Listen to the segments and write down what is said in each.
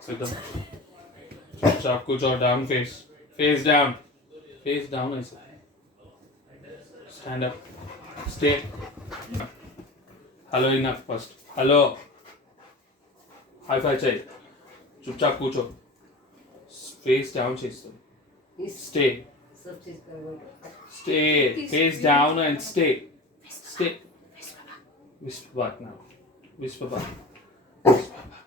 Sit down. Chop, kucho, down face. Face down. Face down, I say. Stand up. Stay. Hello enough first. Hello. High five చేయి. चुपचाप కూర్చో. Face down చేస్తాం. Stay. Stay. Face down and stay. Stay. Whisper back now. Whisper back. Whisper back.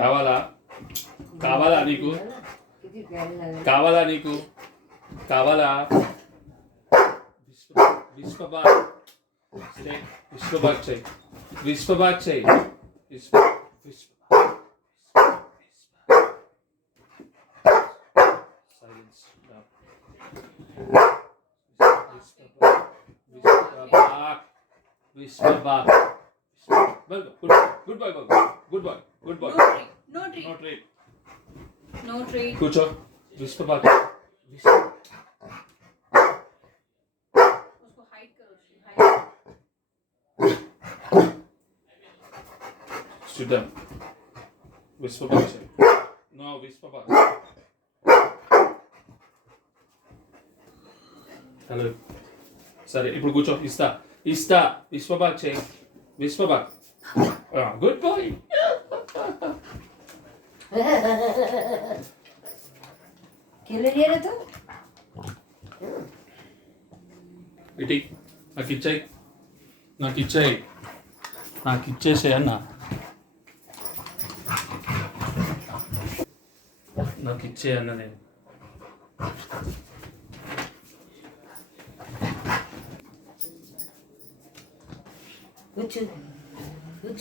కావాలా కావాలా నీకు కావాలా నీకు కావాలా విశ్వబాగ్ విశ్వబాగ్ చేయి విశ్వబాగ్ చేయి సైలెన్స్ విశ్వబాగ్ good boy good boy good boy No treat. No treat No treat. కూర్చో విశ్వబాగ్ उसको हाइड करो हाइड. Sit down. Whisper చేయి నో విశ్వబాగ్ హలో సరే ఇప్పుడు కూర్చో ఇస్తా విశ్వబాగ్ చేయి విశ్వబాగ్ గుడ్ బాయ్ क्यों ले लिया रे तू? ఇటీ నాకు ఇచ్చేసే అన్న నాకు ఇచ్చే అన్న నేను कुछ कुछ